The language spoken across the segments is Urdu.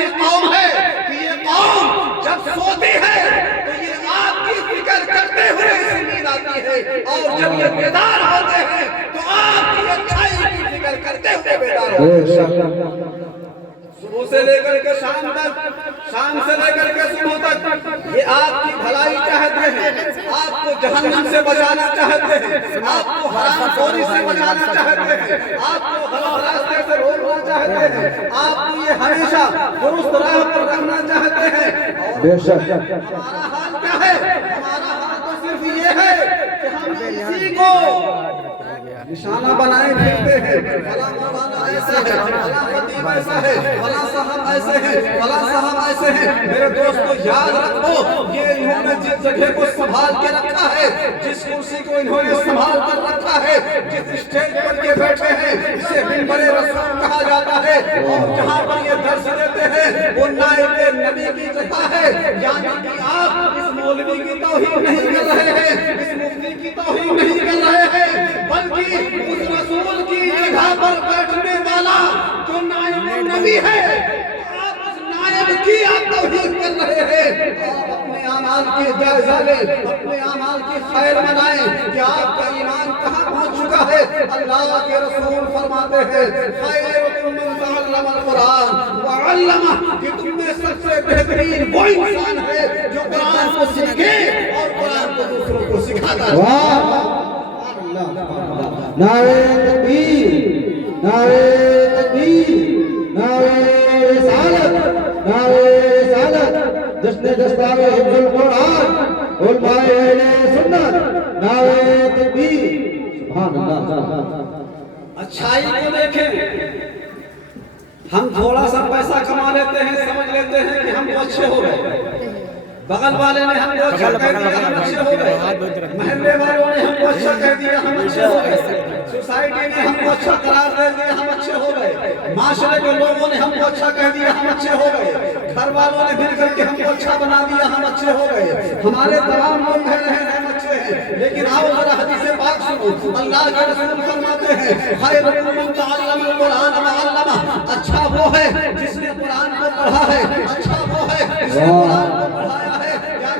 ایسی قوم ہے کہ یہ قوم جب سوتی ہے تو یہ آپ کی فکر کرتے ہوئے اسے نیند آتی ہے، اور جب یہ بیدار ہوتے ہیں تو آپ کی اچھائی کی فکر کرتے ہوئے بیدار ہوتے ہیں۔ صبح سے لے کر کے شام تک، شام سے لے کر کے صبح تک یہ آپ کی بھلائی چاہتے ہیں، آپ کو جہنم سے بچانا چاہتے ہیں، آپ کو حرام خوری سے بچانا چاہتے ہیں، آپ کو غلط راستے سے روکنا چاہتے ہیں، آپ کو یہ ہمیشہ درست راہ پر رکھنا چاہتے ہیں۔ بے شک ہمارا حال کیا ہے؟ ہمارا حال تو صرف یہ ہے کہ ہم اسی کو نشانہ بنائے پھرتے ہیں، فلاں مولانا ایسا ہے، فلاں خطیب ایسا ہے، فلاں صاحب ایسے ہیں، فلاں صاحب ایسے ہیں۔ میرے دوستو یاد رکھو، یہ انہوں نے جس جگہ کو سنبھال کے رکھا ہے، جس کرسی کو انہوں نے سنبھال کر رکھا ہے، جس اسٹیج پر یہ بیٹھے ہیں، اسے منبر رسول کہا جاتا ہے، اور جہاں پر یہ درس دیتے ہیں وہ نائب نبی کی جگہ ہے۔ یعنی کہ آپ اس مولوی کی توہین نہیں کر رہے ہیں، اس مفتی کی توہین نہیں کر رہے ہیں، بلکہ اس رسول کی جگہ پر بیٹھنے والا جو نائب نبی ہے، آپ اس نائب کی آپ توہین کر رہے ہیں۔ آپ اپنے اعمال کی جائزہ لیں، اپنے اعمال کی خیر منائیں کہ آپ کا ایمان کہاں پہنچ چکا ہے۔ اللہ کے رسول فرماتے ہیں خیرکم من تعلم القرآن وعلمہ، کہ تم میں سب سے بہترین وہ انسان ہے جو قرآن کو سیکھے اور قرآن کو دوسروں کو سکھاتا ہے۔ نعرہ تکبیر، نعرہ تکبیر، نعرہ رسالت، نعرہ رسالت، جشن دستار حفظ القرآن، علماء اہل سنت، نعرہ تکبیر، سبحان اللہ۔ اچھائی کو دیکھیں، ہم تھوڑا سا پیسہ کما لیتے ہیں، سمجھ لیتے ہیں کہ ہم تو اچھے ہو گئے، بغل والے نے ہم کو اچھا کہہ دیا ہم اچھے ہو گئے، محلے والوں نے ہم کو اچھا کہہ دیا ہم اچھے ہو گئے، سوسائٹی نے ہم کو اچھا قرار دے دیا ہم اچھے ہو گئے، معاشرے کے لوگوں نے ہم کو اچھا کہہ دیا ہم اچھے ہو گئے، گھر والوں نے مل کر کے ہم کو اچھا بنا دیا ہم اچھے ہو گئے، ہمارے تمام لوگ کہہ رہے ہیں ہم اچھے ہیں۔ لیکن آؤ ذرا حدیث پاک سنو، اللہ کے رسول فرماتے ہیں خیرکم من تعلم القرآن وعلمہ، اچھا وہ ہے جس نے قرآن کو پڑھا ہے، اچھا وہ ہے جس نے قرآن کو پڑھایا ہے،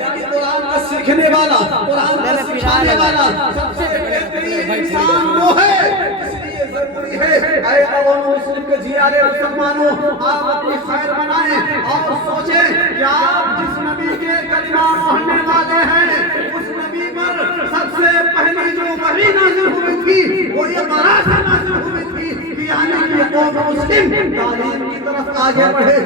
یعنی قرآن کا سیکھنے والا، قرآن کا سکھانے والا سب سے بہترین انسان وہ ہے۔ اس لیے ضروری ہے اے عوام مسلم کے جیالے مسلمانوں، آپ اپنی خیر بنائیں اور سوچیں کہ آپ جس نبی کے کلمات پڑھنے والے ہیں اس نبی پر سب سے پہلی جو وحی نازل ہوئی تھی وہ یہ اقرا سے نازل ہوئی تھی کہ یعنی کہ قوم مسلم تعلیم کی طرف آگے بڑھے۔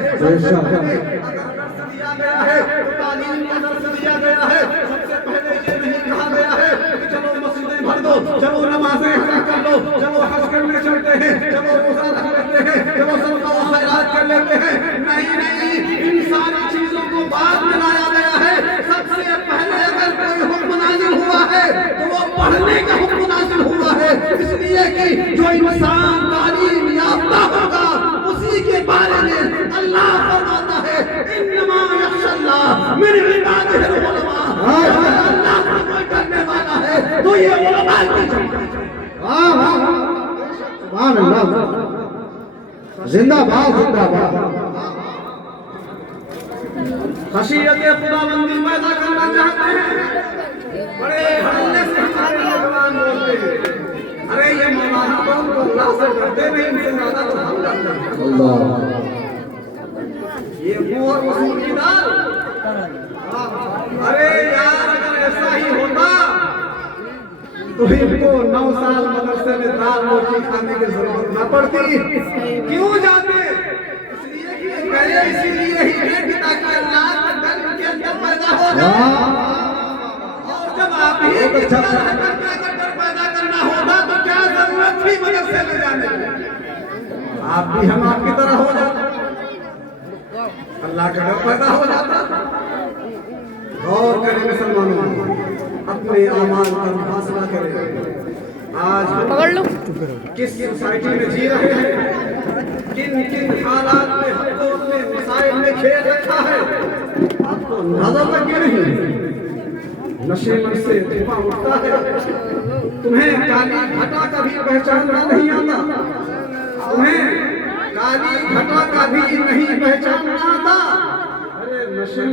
دیا گیا ہے تو تعلیم کا درس دیا گیا ہے، سب سے پہلے یہ نہیں کہا گیا ہے کہ چلو مسجدیں بھر دو، چلو نمازیں ادا کر لو، چلو حج کرنے چلتے ہیں، چلو روزہ رکھ لیتے ہیں، چلو صدقہ و خیرات کر لیتے ہیں۔ نہیں نہیں، ان ساری چیزوں کو بعد میں لایا گیا ہے۔ سب سے پہلے اگر کوئی حکم نازل ہوا ہے تو وہ پڑھنے کا حکم نازل ہوا ہے، اس لیے کہ جو انسان تعلیم یافتہ ہوگا اسی کے بارے میں اللہ فرماتا ہے انما یخشی اللہ من عبادہ العلماء، اگر اللہ کا کوئی ڈرنے والا ہے تو یہ علماء کی جماعت ہے۔ سبحان اللہ، زندہ باد، زندہ باد۔ خشیت خداوندی پیدا کرنا چاہتے ہیں، بڑے حلے سے ہمارے نوجوان بولتے ہیں ارے یہ مولانا تو اللہ سے ڈرتے نہیں، ان سے زیادہ تو ہم ڈرتے ہیں۔ اللہ، یہ منہ اور مسور کی دال، ارے یار اگر ایسا ہی ہوتا تو ان کو 9 سال مدرسے میں دال روٹی کھانے کی ضرورت نہ پڑتی، کیوں جاتے؟ اس لیے کہ یہ کہے اسی لیے ہی ہے کہ تاکہ اللہ کا ڈر ان کے اندر پیدا ہو جائے، اور جب آپ ہی کی طرح رہ کر کے اگر ڈر پیدا کرنا ہوتا تو کیا ضرورت تھی مدرسے میں جانے کی؟ آپ بھی ہم آپ کی طرح ہو جاتے، اللہ کا ڈر پیدا ہو جاتا۔ غور کریں مسلمانوں، اپنے اعمال کا محاسبہ کریں۔ آج ہم کس سوسائٹی میں جی رہے ہیں، کن کن حالات میں ہم کو اپنے مسائل میں کھیل رکھا ہے، آپ کو اندازہ تک یہ نہیں۔ نشے من سے دھواں اٹھتا ہے، تمہیں کالی گھٹا کا بھی پہچاننا نہیں آتا، تمہیں کالی گھٹا کا بھی نہیں پہچاننا